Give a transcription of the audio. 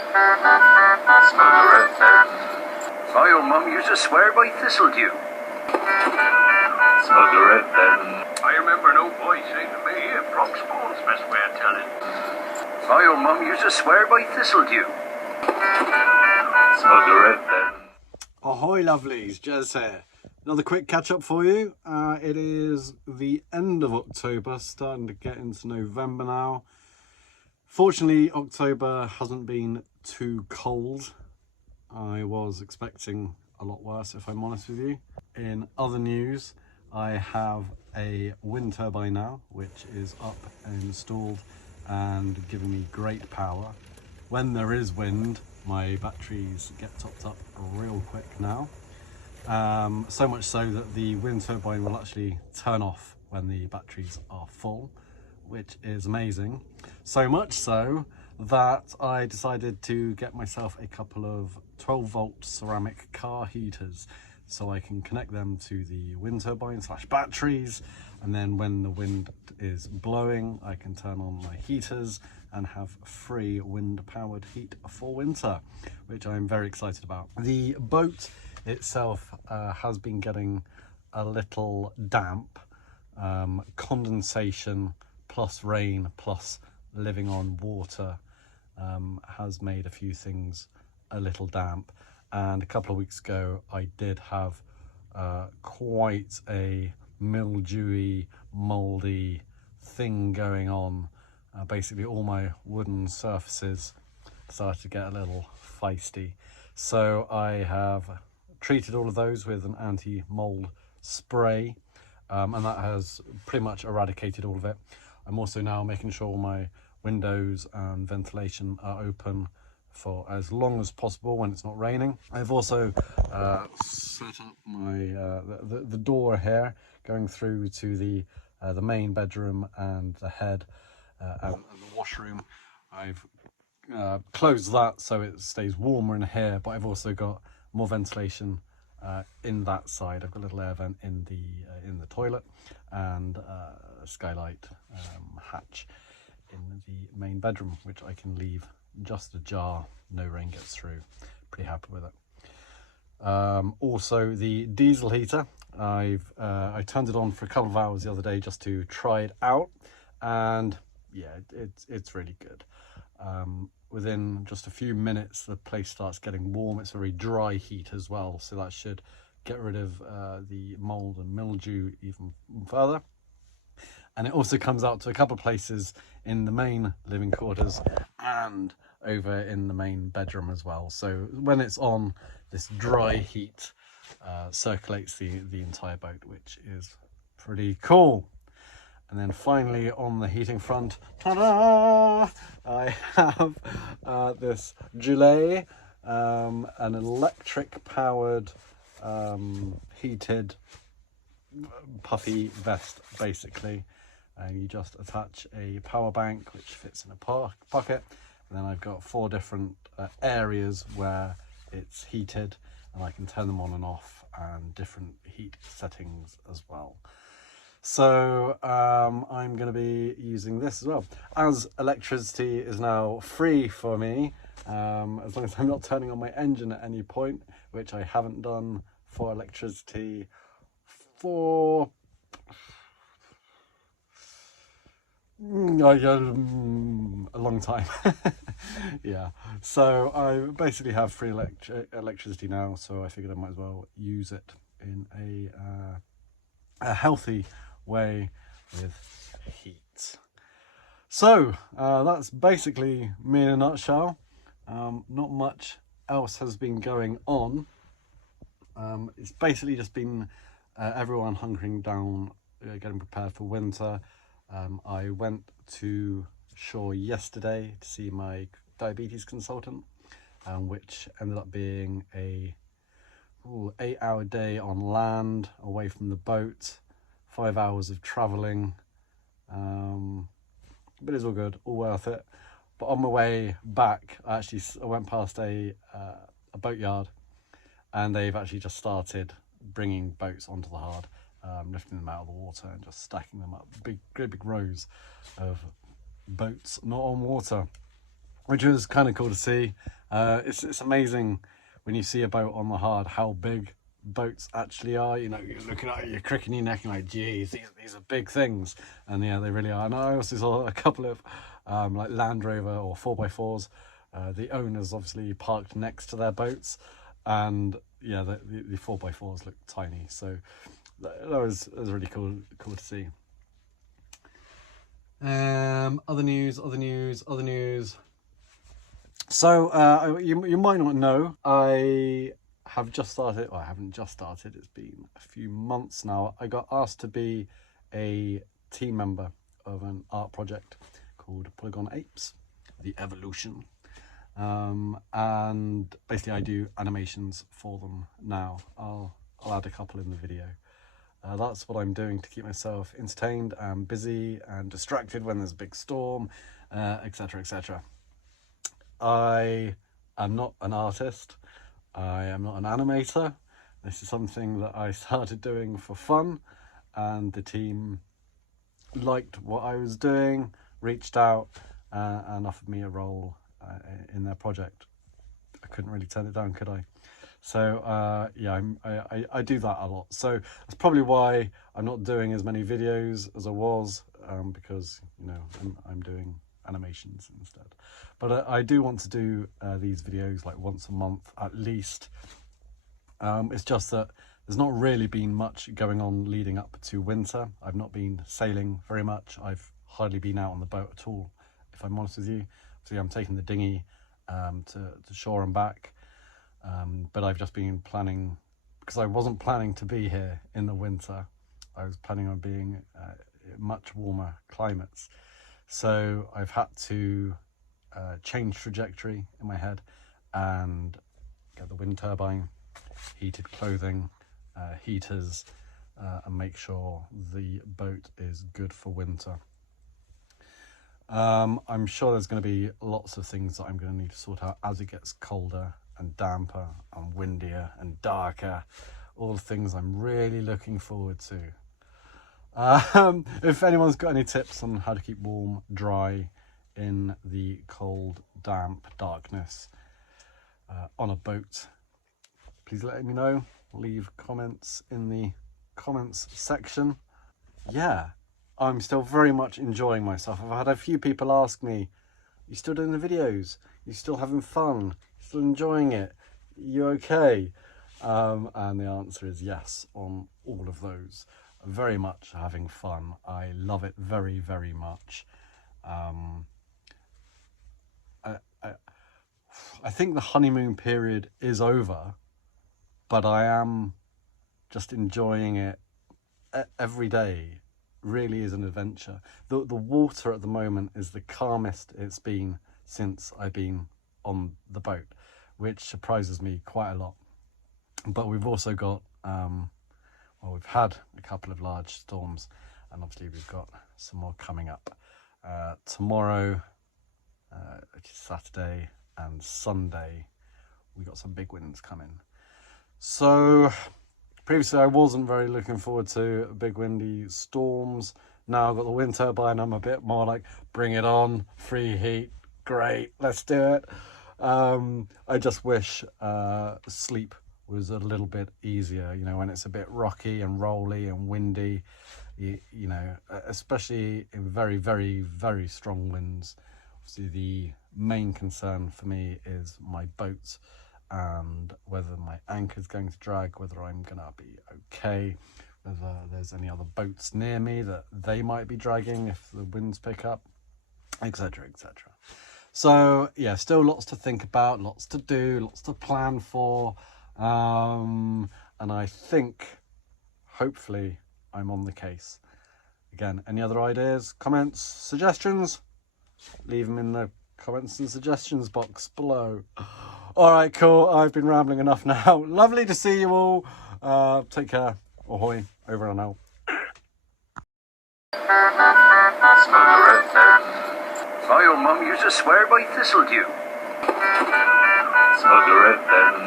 Smell the red then. My old mum used to swear by thistledew. Smell the red then. I remember an old boy saying to me, Bronx Bone's best way of telling. My old mum used to swear by thistledew. Smell the red then. Ahoy lovelies, Jez here. Another quick catch up for you. It is the end of October, starting to get into November now. Fortunately, October hasn't been too cold. I was expecting a lot worse, if I'm honest with you. In other news, I have a wind turbine now, which is up and installed and giving me great power. When there is wind, my batteries get topped up real quick now. So much so that the wind turbine will actually turn off when the batteries are full, which is amazing. So much so that I decided to get myself a couple of 12-volt ceramic car heaters so I can connect them to the wind turbine / batteries, and then when the wind is blowing I can turn on my heaters and have free wind powered heat for winter, which I'm very excited about. The boat itself has been getting a little damp. Condensation plus rain plus living on water has made a few things a little damp, and a couple of weeks ago I did have quite a mildewy, mouldy thing going on. Basically all my wooden surfaces started to get a little feisty, so I have treated all of those with an anti-mold spray, and that has pretty much eradicated all of it. I'm also now making sure my windows and ventilation are open for as long as possible when it's not raining. I've also set up my the door here going through to the main bedroom and the head and the washroom. I've closed that so it stays warmer in here, but I've also got more ventilation in that side. I've got a little air vent in the toilet and a skylight hatch in the main bedroom, which I can leave just ajar, no rain gets through. Pretty happy with it. Also the diesel heater, I turned it on for a couple of hours the other day just to try it out, and yeah, it's really good. Within just a few minutes the place starts getting warm. It's a very dry heat as well, so that should get rid of the mold and mildew even further. And it also comes out to a couple of places in the main living quarters and over in the main bedroom as well. So when it's on, this dry heat circulates the entire boat, which is pretty cool. And then finally on the heating front, ta-da! I have this gilet, an electric powered heated puffy vest basically. You just attach a power bank which fits in a pocket, and then I've got 4 different areas where it's heated, and I can turn them on and off, and different heat settings as well. So I'm going to be using this as well, as electricity is now free for me, as long as I'm not turning on my engine at any point, which I haven't done for electricity for a long time. Yeah, so I basically have free electricity now, so I figured I might as well use it in a healthy way with heat. So that's basically me in a nutshell. Not much else has been going on. It's basically just been everyone hunkering down, getting prepared for winter. I went to shore yesterday to see my diabetes consultant, which ended up being a 8-hour day on land away from the boat, 5 hours of traveling, but it's all good, all worth it. But on my way back, I went past a boatyard, and they've actually just started bringing boats onto the hard, lifting them out of the water and just stacking them up, great big rows of boats not on water. which was kind of cool to see. It's amazing when you see a boat on the hard how big boats actually are. You know, you're looking at it, you're cricking your neck and like, geez, these are big things. And yeah, they really are. And I also saw a couple of like Land Rover or 4x4s. The owners obviously parked next to their boats, and yeah, the 4x4s look tiny. So that was really cool to see. Other news. So you might not know, I have just started, well, I haven't just started, it's been a few months now. I got asked to be a team member of an art project called Polygon Apes, The Evolution. And basically I do animations for them now. I'll add a couple in the video. That's what I'm doing to keep myself entertained and busy and distracted when there's a big storm, etc, etc. I am not an artist. I am not an animator. This is something that I started doing for fun, and the team liked what I was doing, reached out and offered me a role in their project. I couldn't really turn it down, could I? So yeah, I do that a lot. So that's probably why I'm not doing as many videos as I was, because you know I'm doing animations instead. But I do want to do these videos like once a month at least. It's just that there's not really been much going on leading up to winter. I've not been sailing very much. I've hardly been out on the boat at all, if I'm honest with you. So yeah, I'm taking the dinghy to shore and back. But I've just been planning, because I wasn't planning to be here in the winter. I was planning on being much warmer climates. So I've had to change trajectory in my head and get the wind turbine, heated clothing, heaters, and make sure the boat is good for winter. I'm sure there's going to be lots of things that I'm going to need to sort out as it gets colder and damper and windier and darker. All the things I'm really looking forward to. If anyone's got any tips on how to keep warm, dry in the cold, damp darkness on a boat, please let me know. Leave comments in the comments section. Yeah, I'm still very much enjoying myself. I've had a few people ask me, you still doing the videos? You still having fun? You still enjoying it? You okay? And the answer is yes on all of those. Very much having fun. I love it very, very much. I think the honeymoon period is over, but I am just enjoying it every day. Really is an adventure. The water at the moment is the calmest it's been since I've been on the boat, which surprises me quite a lot. But we've also got well, we've had a couple of large storms, and obviously we've got some more coming up tomorrow, which is Saturday, and Sunday we got some big winds coming. So previously I wasn't very looking forward to big windy storms. Now I've got the wind turbine, I'm a bit more like, bring it on, free heat, great, let's do it. I just wish sleep was a little bit easier, you know, when it's a bit rocky and rolly and windy, you know, especially in very, very, very strong winds. Obviously the main concern for me is my boat and whether my anchor's going to drag, whether I'm gonna be okay, whether there's any other boats near me that they might be dragging if the winds pick up, etc, etc. So yeah, still lots to think about, lots to do, lots to plan for, and I think hopefully I'm on the case. Again, any other ideas, comments, suggestions, leave them in the comments and suggestions box below. All right, cool, I've been rambling enough now. Lovely to see you all. Take care. Ahoy, over and out. My old mum used to swear by thistledew. Smuggle it then.